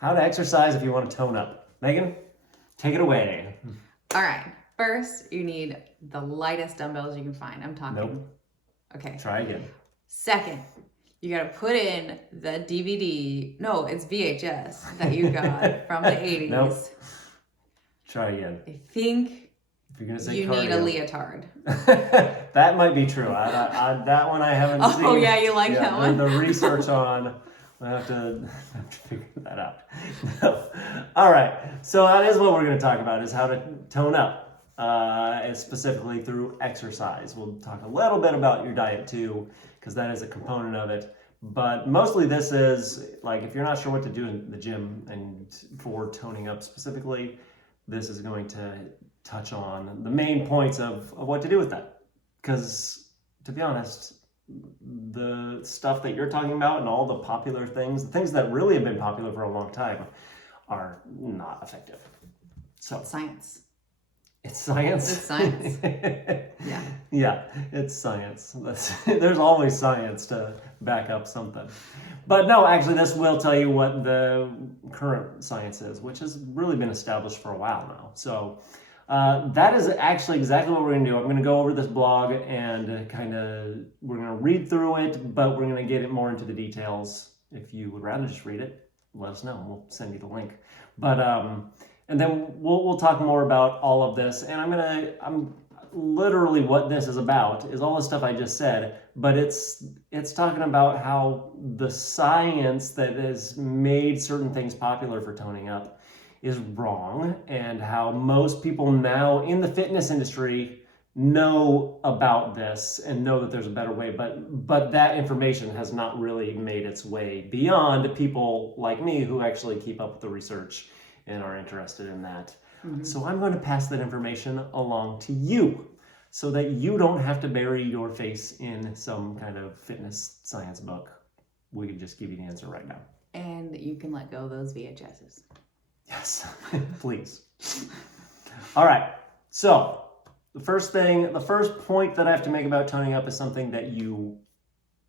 How to exercise if you want to tone up. Megan, take it away. All right. First, you need the lightest dumbbells you can find. I'm talking. Nope. Okay. Try again. Second, you got to put in the DVD. No, it's VHS that you got from the 80s. Nope. Try again. I think If you're gonna say you cardio. need a leotard. That might be true. That one I haven't seen. Oh, yeah, you like that one? The research on. I have to figure that out. No. All right. So that is what we're going to talk about, is how to tone up, and specifically through exercise. We'll talk a little bit about your diet too, because that is a component of it. But mostly this is, like, if you're not sure what to do in the gym and for toning up specifically, this is going to touch on the main points of what to do with that. Because, to be honest, the stuff that you're talking about and all the popular things, the things that really have been popular for a long time, are not effective. So Science. it's science. It's science. Yeah. Yeah, it's science. There's always science to back up something. But no, actually, this will tell you what the current science is, which has really been established for a while now. So that is actually exactly what we're going to do. I'm going to go over this blog and we're going to read through it, but we're going to get it more into the details. If you would rather just read it, let us know and we'll send you the link. But, and then we'll talk more about all of this. And I'm literally what this is about is all the stuff I just said, but it's talking about how the science that has made certain things popular for toning up is wrong, and how most people now in the fitness industry know about this and know that there's a better way, but that information has not really made its way beyond people like me who actually keep up with the research and are interested in that. Mm-hmm. So I'm going to pass that information along to you so that you don't have to bury your face in some kind of fitness science book. We can just give you the answer right now. And you can let go of those VHSs. Yes, please. All right, so the first point that I have to make about toning up is something that you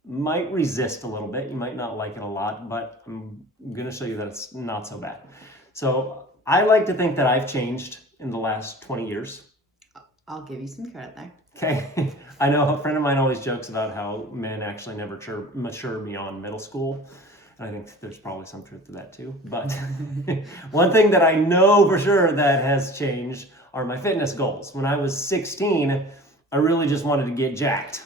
might resist a little bit. You might not like it a lot, but I'm going to show you that it's not so bad. So I like to think that I've changed in the last 20 years. I'll give you some credit there. Okay. I know a friend of mine always jokes about how men actually never mature beyond middle school. I think there's probably some truth to that too. But one thing that I know for sure that has changed are my fitness goals. When I was 16, I really just wanted to get jacked.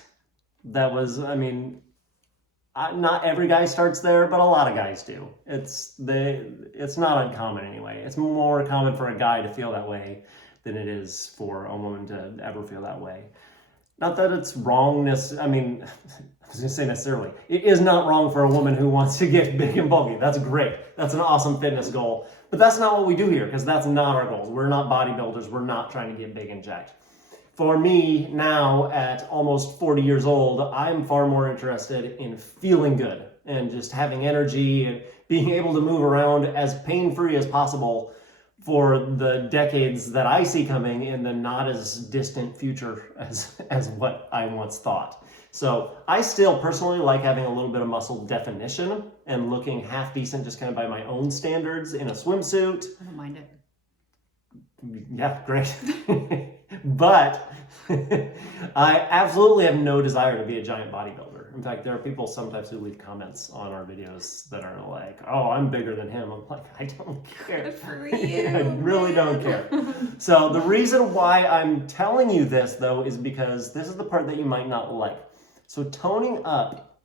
That was, not every guy starts there, but a lot of guys do. It's not uncommon anyway. It's more common for a guy to feel that way than it is for a woman to ever feel that way. Not that it's wrongness. I was going to say necessarily. It is not wrong for a woman who wants to get big and bulky. That's great. That's an awesome fitness goal. But that's not what we do here, because that's not our goals. We're not bodybuilders. We're not trying to get big and jacked. For me, now at almost 40 years old, I'm far more interested in feeling good and just having energy and being able to move around as pain-free as possible for the decades that I see coming in the not as distant future as what I once thought. So I still personally like having a little bit of muscle definition and looking half decent just kind of by my own standards in a swimsuit. I don't mind it. Yeah, great. But I absolutely have no desire to be a giant bodybuilder. In fact, there are people sometimes who leave comments on our videos that are like, oh, I'm bigger than him. I'm like, I don't care. Good for you. I really don't care. So the reason why I'm telling you this, though, is because this is the part that you might not like. So toning up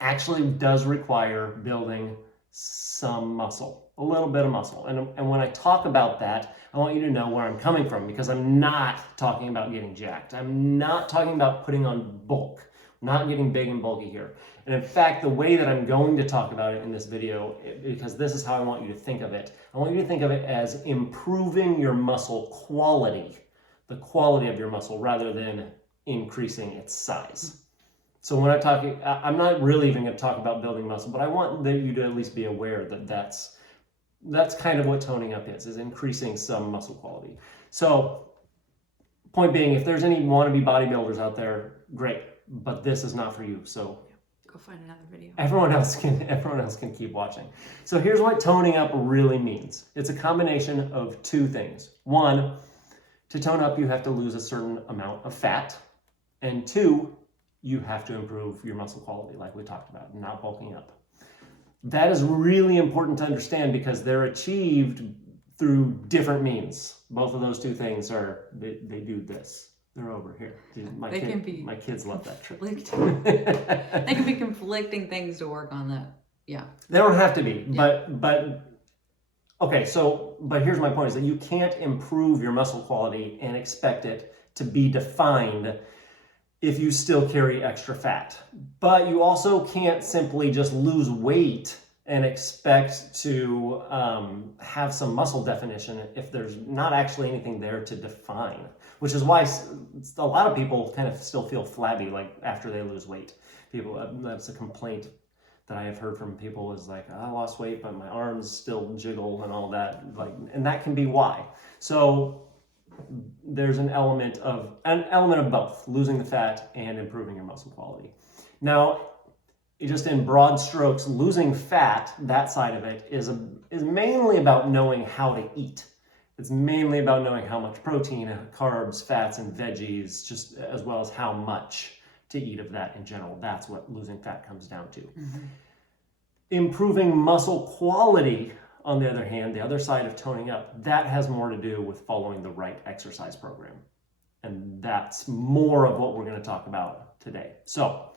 actually does require building some muscle, a little bit of muscle. And when I talk about that, I want you to know where I'm coming from, because I'm not talking about getting jacked. I'm not talking about putting on bulk. I'm not getting big and bulky here. And in fact, the way that I'm going to talk about it in this video, because this is how I want you to think of it, I want you to think of it as improving your muscle quality, the quality of your muscle, rather than increasing its size. So when I'm not really even going to talk about building muscle, but I want you to at least be aware that that's kind of what toning up is increasing some muscle quality. So point being, if there's any wannabe bodybuilders out there, great, but this is not for you. So Go find another video. Everyone else can keep watching. So here's what toning up really means. It's a combination of two things. One, to tone up, you have to lose a certain amount of fat. And two, you have to improve your muscle quality, like we talked about, not bulking up. That is really important to understand because they're achieved through different means. Both of those two things they do this. They're over here. My kids love that trick. They can be conflicting things to work on that. Yeah. They don't have to be, but okay, but here's my point is that you can't improve your muscle quality and expect it to be defined if you still carry extra fat. But you also can't simply just lose weight and expect to have some muscle definition if there's not actually anything there to define, which is why a lot of people kind of still feel flabby like after they lose weight. That's a complaint that I have heard from people is like, I lost weight, but my arms still jiggle and all that. And that can be why. So there's an element of both, losing the fat and improving your muscle quality. Now, just in broad strokes, losing fat, that side of it, is mainly about knowing how to eat. It's mainly about knowing how much protein, carbs, fats, and veggies, just as well as how much to eat of that in general. That's what losing fat comes down to. Mm-hmm. Improving muscle quality, on the other hand, the other side of toning up, that has more to do with following the right exercise program. And that's more of what we're going to talk about today. So,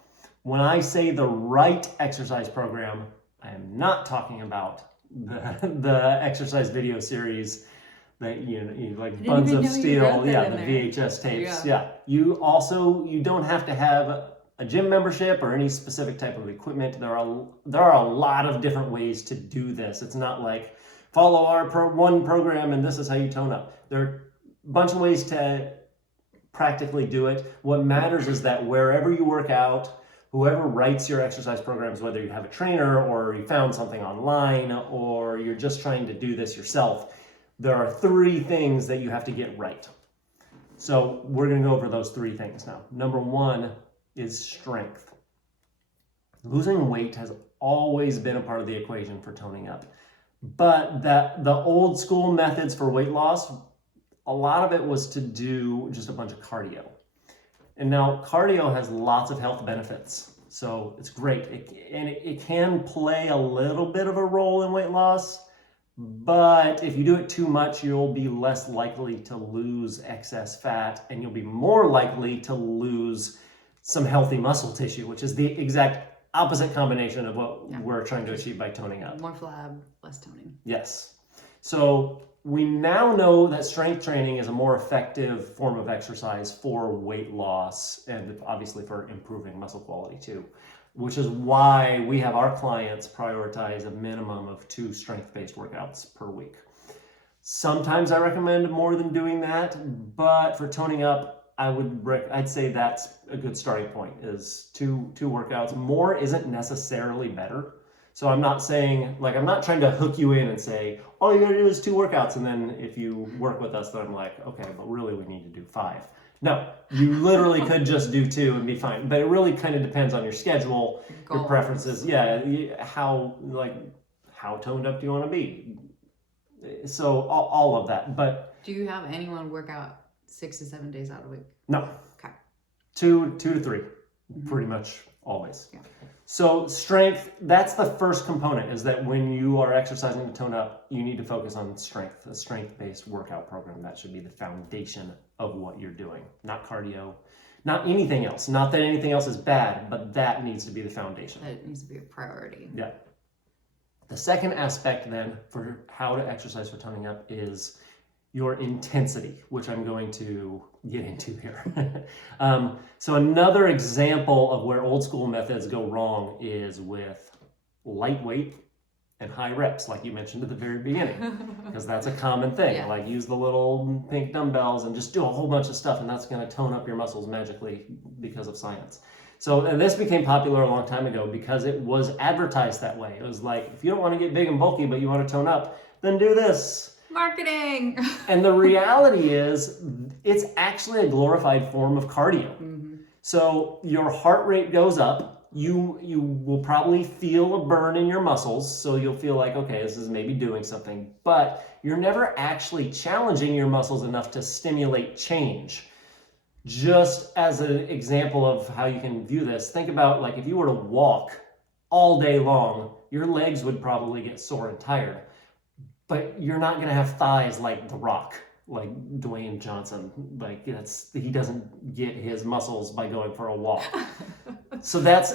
when I say the right exercise program, I am not talking about the exercise video series that you like Buns of Steel, the VHS tapes. Yeah. You don't have to have a gym membership or any specific type of equipment. There are a lot of different ways to do this. It's not like follow our one program and this is how you tone up. There are a bunch of ways to practically do it. What matters is that wherever you work out, whoever writes your exercise programs, whether you have a trainer or you found something online or you're just trying to do this yourself, there are 3 things that you have to get right. So we're going to go over those 3 things now. Number 1 is strength. Losing weight has always been a part of the equation for toning up. But the old school methods for weight loss, a lot of it was to do just a bunch of cardio. And now cardio has lots of health benefits, so it's great. It can play a little bit of a role in weight loss, but if you do it too much, you'll be less likely to lose excess fat, and you'll be more likely to lose some healthy muscle tissue, which is the exact opposite combination of what we're trying to achieve by toning up. More flab, less toning. Yes. So we now know that strength training is a more effective form of exercise for weight loss and obviously for improving muscle quality too, which is why we have our clients prioritize a minimum of 2 strength-based workouts per week. Sometimes I recommend more than doing that, but for toning up, I'd say that's a good starting point is 2 workouts. More isn't necessarily better. So I'm not trying to hook you in and say, all you gotta do is 2 workouts. And then if you work with us, then I'm like, okay, but really we need to do 5. No, you literally could just do 2 and be fine. But it really kind of depends on your schedule, your preferences. Yeah, how toned up do you want to be? So all of that. But do you have anyone work out 6 to 7 days out of the week? No. Okay. 2 to 3, pretty much always. Yeah. So strength, that's the first component, is that when you are exercising to tone up, you need to focus on strength, a strength-based workout program. That should be the foundation of what you're doing, not cardio, not anything else. Not that anything else is bad, but that needs to be the foundation. That needs to be a priority. Yeah. The second aspect then for how to exercise for toning up is your intensity, which I'm going to get into here. So another example of where old school methods go wrong is with lightweight and high reps, like you mentioned at the very beginning, because that's a common thing. Yeah. Like use the little pink dumbbells and just do a whole bunch of stuff, and that's going to tone up your muscles magically because of science. So, and this became popular a long time ago because it was advertised that way. It was like, if you don't want to get big and bulky, but you want to tone up, then do this. Marketing. And the reality is, it's actually a glorified form of cardio. Mm-hmm. So your heart rate goes up, you will probably feel a burn in your muscles, so you'll feel like, okay, this is maybe doing something, but you're never actually challenging your muscles enough to stimulate change. Just as an example of how you can view this, think about like if you were to walk all day long, your legs would probably get sore and tired, but you're not going to have thighs like The Rock, like Dwayne Johnson. Like he doesn't get his muscles by going for a walk. So that's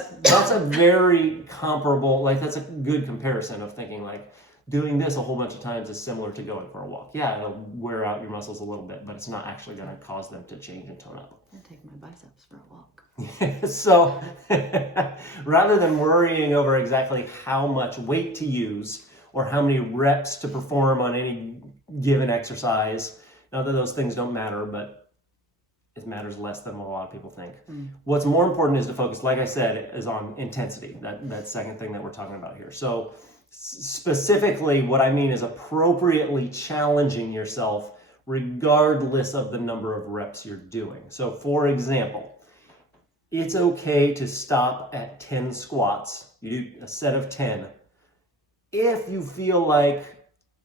a very comparable, like that's a good comparison of thinking like doing this a whole bunch of times is similar to going for a walk. Yeah, it'll wear out your muscles a little bit, but it's not actually going to cause them to change and tone up. I take my biceps for a walk. So rather than worrying over exactly how much weight to use or how many reps to perform on any given exercise, not that those things don't matter, but it matters less than what a lot of people think. What's more important is to focus, like I said, is on intensity. That second thing that we're talking about here. So specifically, what I mean is appropriately challenging yourself regardless of the number of reps you're doing. So for example, it's okay to stop at 10 squats. You do a set of 10. If you feel like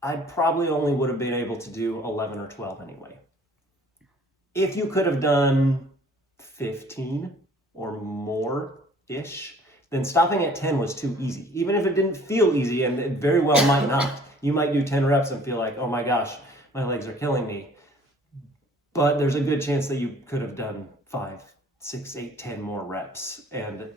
I probably only would have been able to do 11 or 12 anyway. If you could have done 15 or more-ish, then stopping at 10 was too easy. Even if it didn't feel easy, and it very well might not. You might do 10 reps and feel like, oh my gosh, my legs are killing me. But there's a good chance that you could have done 5, 6, 8, 10 more reps. And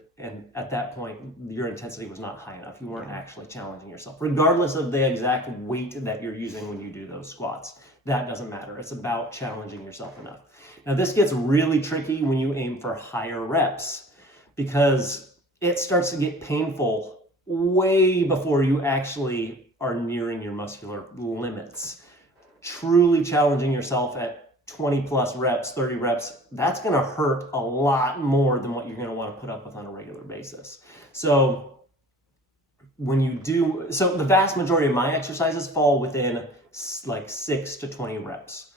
at that point, your intensity was not high enough. You weren't actually challenging yourself, regardless of the exact weight that you're using when you do those squats. That doesn't matter. It's about challenging yourself enough. Now, this gets really tricky when you aim for higher reps because it starts to get painful way before you actually are nearing your muscular limits. Truly challenging yourself at 20 plus reps, 30 reps, that's going to hurt a lot more than what you're going to want to put up with on a regular basis. So the vast majority of my exercises fall within like 6 to 20 reps.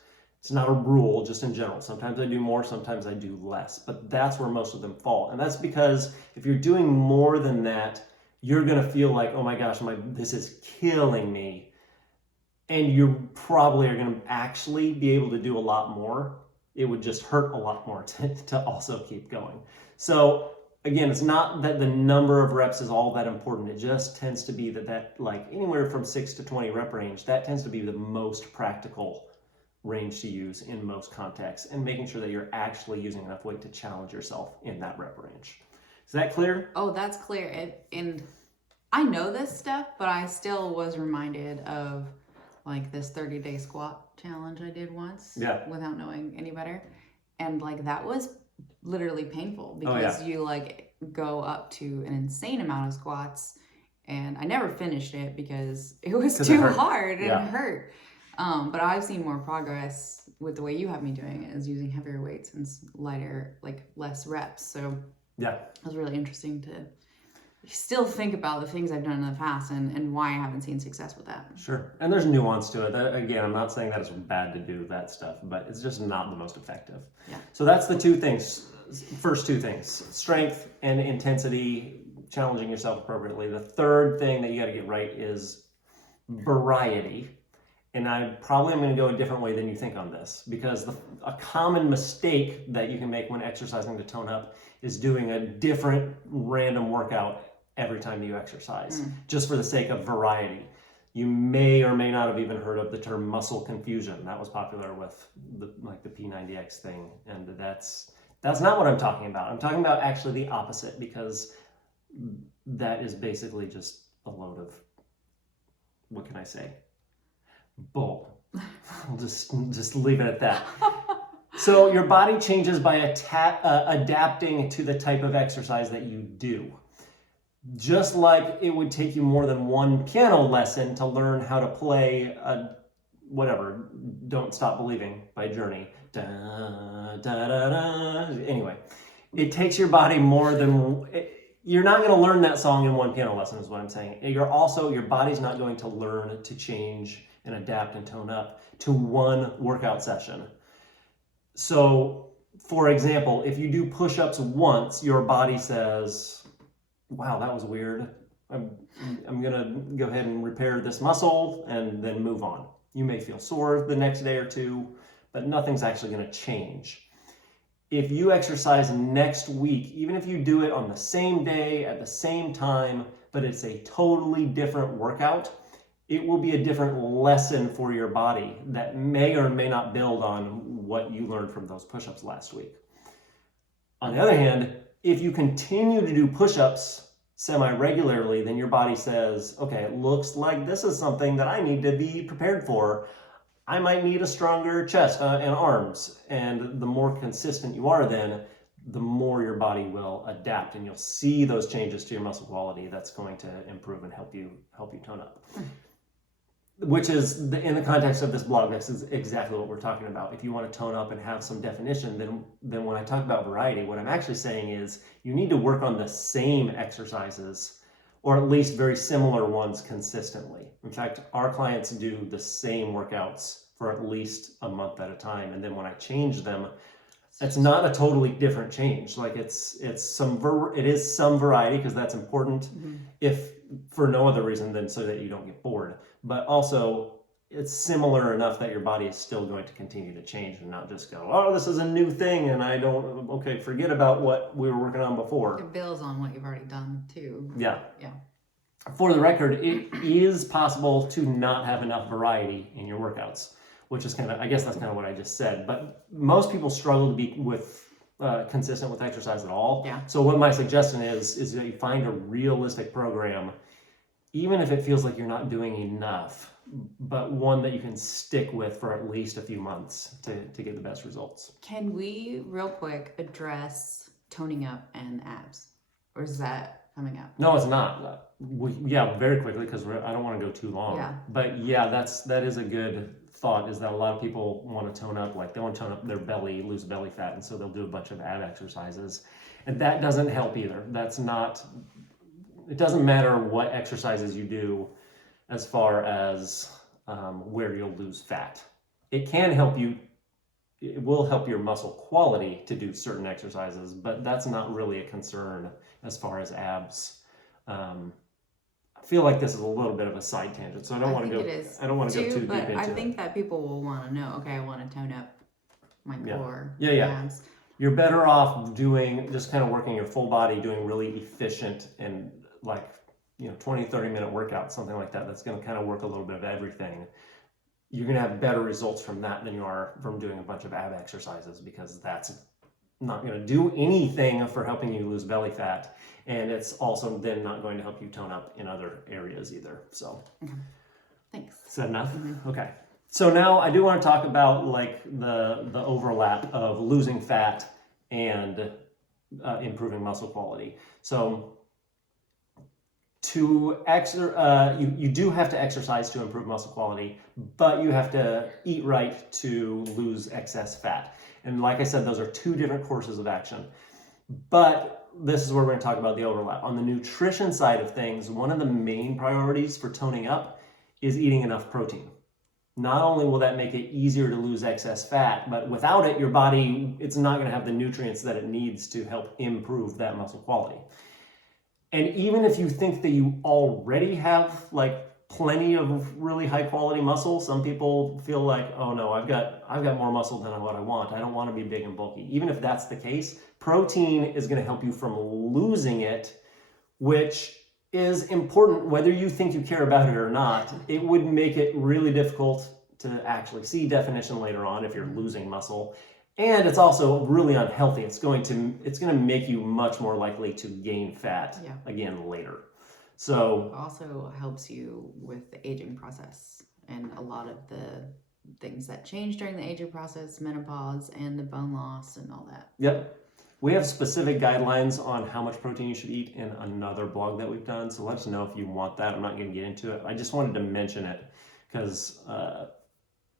It's not a rule, just in general. Sometimes I do more, sometimes I do less, but that's where most of them fall. And that's because if you're doing more than that, you're going to feel like, oh my gosh, this is killing me. And you probably are going to actually be able to do a lot more. It would just hurt a lot more to also keep going. So again, it's not that the number of reps is all that important. It just tends to be that like anywhere from 6 to 20 rep range, that tends to be the most practical range to use in most contexts, and making sure that you're actually using enough weight to challenge yourself in that rep range. Is that clear? Oh, that's clear. And I know this stuff, but I still was reminded of like this 30-day squat challenge I did once without knowing any better. And like that was literally painful because you like go up to an insane amount of squats, and I never finished it because it was too hard and it hurt. But I've seen more progress with the way you have me doing it, is using heavier weights and lighter, like less reps. So it was really interesting to still think about the things I've done in the past and why I haven't seen success with that. Sure. And there's nuance to it. Again, I'm not saying that it's bad to do that stuff, but it's just not the most effective. Yeah. So that's the first two things, strength and intensity, challenging yourself appropriately. The third thing that you got to get right is variety. And I probably am going to go a different way than you think on this, because a common mistake that you can make when exercising to tone up is doing a different random workout every time you exercise, just for the sake of variety. You may or may not have even heard of the term muscle confusion. That was popular with the P90X thing, and that's not what I'm talking about. I'm talking about actually the opposite, because that is basically just a load of, what can I say? Bull. I'll just leave it at that. So your body changes by adapting to the type of exercise that you do. Just like it would take you more than one piano lesson to learn how to play Don't Stop Believing by Journey. Da, da, da, da. Anyway, it takes your body more than... You're not going to learn that song in one piano lesson, is what I'm saying. Your body's not going to learn to change and adapt and tone up to one workout session. So, for example, if you do push-ups once, your body says, wow, that was weird. I'm going to go ahead and repair this muscle and then move on. You may feel sore the next day or two, but nothing's actually going to change. If you exercise next week, even if you do it on the same day at the same time, but it's a totally different workout, it will be a different lesson for your body that may or may not build on what you learned from those push-ups last week. On the other hand, if you continue to do push-ups semi-regularly, then your body says, okay, it looks like this is something that I need to be prepared for. I might need a stronger chest and arms. And the more consistent you are then, the more your body will adapt, and you'll see those changes to your muscle quality that's going to improve and help you tone up. Which is, in the context of this blog, this is exactly what we're talking about. If you want to tone up and have some definition, then when I talk about variety, what I'm actually saying is you need to work on the same exercises, or at least very similar ones consistently. In fact, our clients do the same workouts for at least a month at a time. And then when I change them, it's not a totally different change. Like it is some variety, because that's important, if for no other reason than so that you don't get bored. But also, it's similar enough that your body is still going to continue to change and not just go, oh, this is a new thing and okay, forget about what we were working on before. It builds on what you've already done too. Yeah. Yeah. For the record, it is possible to not have enough variety in your workouts, which is I guess that's kind of what I just said. But most people struggle to be consistent with exercise at all. Yeah. So what my suggestion is that you find a realistic program, even if it feels like you're not doing enough, but one that you can stick with for at least a few months to get the best results. Can we real quick address toning up and abs? Or is that coming up? No, it's not. Very quickly, because I don't want to go too long. Yeah. But yeah, that is a good thought, is that a lot of people want to tone up, like they want to tone up their belly, lose belly fat, and so they'll do a bunch of ab exercises. And that doesn't help either. It doesn't matter what exercises you do as far as where you'll lose fat. It will help your muscle quality to do certain exercises, but that's not really a concern as far as abs. I feel like this is a little bit of a side tangent, so I don't want to go too deep into it. I think that people will want to know, okay, I want to tone up my core abs. You're better off just kind of working your full body, doing really efficient and 20-30 minute workout, something like that, that's going to kind of work a little bit of everything. You're going to have better results from that than you are from doing a bunch of ab exercises, because that's not going to do anything for helping you lose belly fat, and it's also then not going to help you tone up in other areas either. So Thanks. Is that enough? Okay. So now I do want to talk about the overlap of losing fat and improving muscle quality. So you do have to exercise to improve muscle quality, but you have to eat right to lose excess fat. And like I said, those are two different courses of action. But this is where we're going to talk about the overlap. On the nutrition side of things, one of the main priorities for toning up is eating enough protein. Not only will that make it easier to lose excess fat, but without it, your body, it's not going to have the nutrients that it needs to help improve that muscle quality. And even if you think that you already have plenty of really high quality muscle, some people feel like, oh no, I've got more muscle than what I want. I don't want to be big and bulky. Even if that's the case, protein is going to help you from losing it, which is important whether you think you care about it or not. It would make it really difficult to actually see definition later on if you're losing muscle. And it's also really unhealthy. It's going to make you much more likely to gain fat again later. So it also helps you with the aging process and a lot of the things that change during the aging process, menopause and the bone loss and all that. Yep. We have specific guidelines on how much protein you should eat in another blog that we've done. So let us know if you want that. I'm not going to get into it. I just wanted to mention it because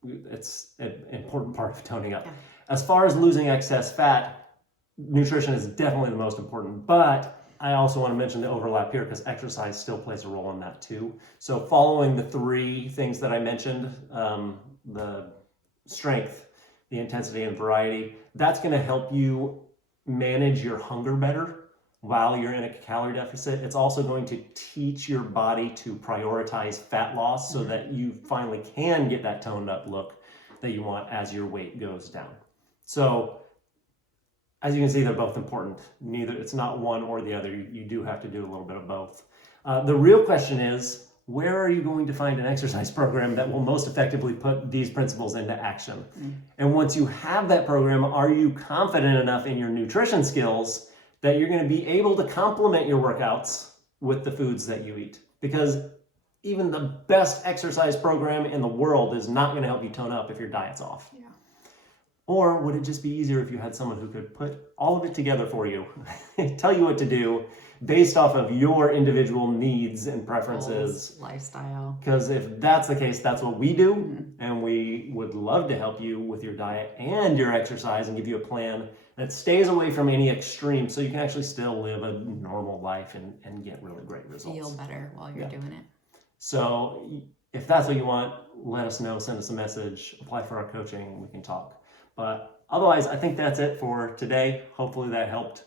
it's an important part of toning up. Yeah. As far as losing excess fat, nutrition is definitely the most important, but I also want to mention the overlap here because exercise still plays a role in that too. So following the three things that I mentioned, the strength, the intensity, and variety, that's going to help you manage your hunger better while you're in a calorie deficit. It's also going to teach your body to prioritize fat loss so that you finally can get that toned up look that you want as your weight goes down. So as you can see, they're both important. It's not one or the other. You do have to do a little bit of both. The real question is, where are you going to find an exercise program that will most effectively put these principles into action? And once you have that program, are you confident enough in your nutrition skills that you're going to be able to complement your workouts with the foods that you eat? Because even the best exercise program in the world is not going to help you tone up if your diet's off. Yeah. Or would it just be easier if you had someone who could put all of it together for you, tell you what to do based off of your individual needs and preferences? Goals, lifestyle. Because if that's the case, that's what we do. And we would love to help you with your diet and your exercise and give you a plan that stays away from any extreme so you can actually still live a normal life and get really great results. Feel better while you're doing it. So if that's what you want, let us know, send us a message, apply for our coaching, we can talk. But otherwise, I think that's it for today. Hopefully that helped.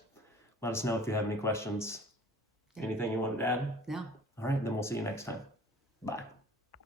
Let us know if you have any questions. Anything you wanted to add? No. All right, then we'll see you next time. Bye.